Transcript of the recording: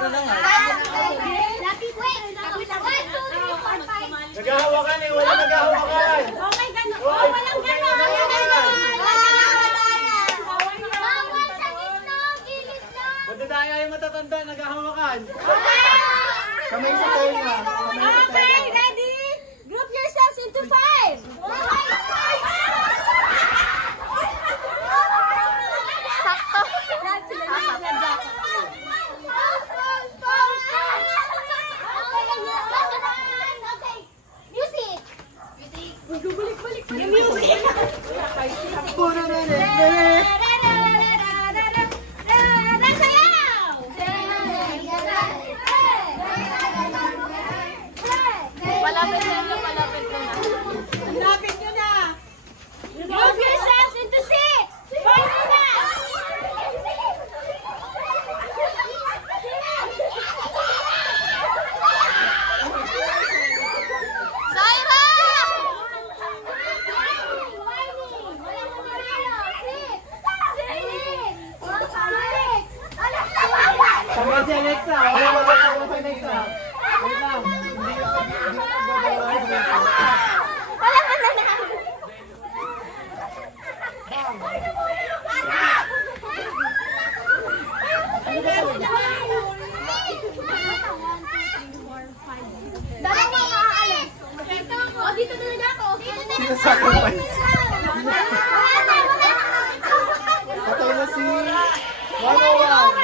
na lang ah. Naghahawakan eh, wala naghahawakan. Okay, gano'n. Walang gano'n. Madadaya yung matatanda, naghahawakan. Kamay sa tayo nga. Okay, ready? Group yourselves into 5. Sakto. Music. Balik. Yung music. Puro na rin. Malapit na. Malapit nyo na. Group yourselves into 6. Fight na. Zaira! Sama si Alexa. Wala magkakawa si Alexa. Wait lang. Dito talaga ako. Sinasacrifice. Patay na si 101.